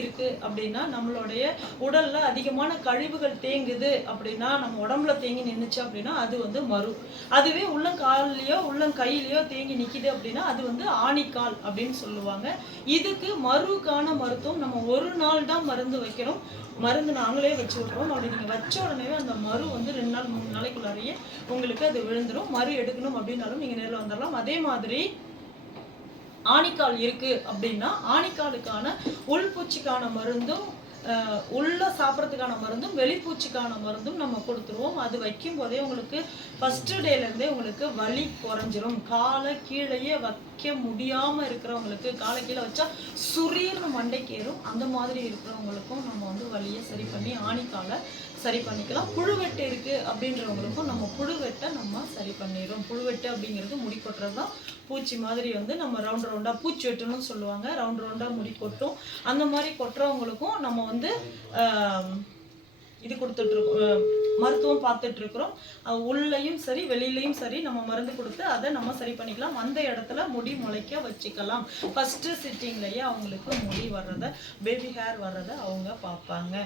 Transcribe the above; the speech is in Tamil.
இருக்கு அப்படின்னா, நம்மளுடைய உடல்ல அதிகமான கழிவுகள் தேங்குது அப்படின்னா, நம்ம உடம்புல தேங்கி நின்னுச்சு அப்படின்னா அது வந்து மரு. அதுவே உள்ளங்கால்லயோ உள்ளங்கையிலயோ தேங்கி நிக்குது அப்படின்னா அது வந்து ஆணிக்கால் அப்படின்னு சொல்லுவாங்க. இதுக்கு மருக்கான மருத்துவம் நம்ம ஒரு நாள் தான் மருந்து வைக்கிறோம். மருந்து நாங்களே வச்சு விட்றோம். அப்படி நீங்க வச்ச உடனே அந்த மரு வந்து 2 நாள் 3 நாளைக்குள்ளாரையே உங்களுக்கு அது விழுந்துரும். மரு எடுக்கணும் அப்படின்னாலும் நீங்க நேர்ல வந்துடலாம். அதே மாதிரி ஆணிக்கால் இருக்கு அப்படின்னா, ஆணிக்காலுக்கான உள்பூச்சிக்கான மருந்தும் உள்ள சாப்பிட்றதுக்கான மருந்தும் வெளிப்பூச்சிக்கான மருந்தும் நம்ம கொடுத்துருவோம். அது வைக்கும் போதே உங்களுக்கு ஃபர்ஸ்ட் டேலேருந்தே உங்களுக்கு வலி குறைஞ்சிரும். காலை கீழேயே வைக்க முடியாமல் இருக்கிறவங்களுக்கு, காலை கீழே வச்சா சுரீர்னு மண்டைக்கு ஏறும். அந்த மாதிரி இருக்கிறவங்களுக்கும் நம்ம வந்து வலியை சரி பண்ணி ஆணிக்காலை சரி பண்ணிக்கலாம். புழுவெட்டு இருக்கு அப்படின்றவங்களுக்கும் நம்ம புழுவெட்டை நம்ம சரி பண்ணிடுறோம். புழுவெட்டு அப்படிங்கிறது முடி கொட்டுறது தான். பூச்சி மாதிரி வந்து நம்ம ரவுண்ட் ரவுண்டாக பூச்சி வெட்டுன்னு சொல்லுவாங்க. ரவுண்ட் ரவுண்டாக முடி கொட்டும். அந்த மாதிரி கொட்டுறவங்களுக்கும் நம்ம வந்து இது கொடுத்துட்ருக்கோம், மருத்துவம் பார்த்துட்ருக்குறோம். உள்ளேயும் சரி வெளியிலையும் சரி நம்ம மருந்து கொடுத்து அதை நம்ம சரி பண்ணிக்கலாம். அந்த இடத்துல முடி முளைக்க வச்சுக்கலாம். ஃபஸ்ட்டு சிட்டிங்லேயே அவங்களுக்கு முடி வர்றதை, பேபி ஹேர் வர்றதை அவங்க பார்ப்பாங்க.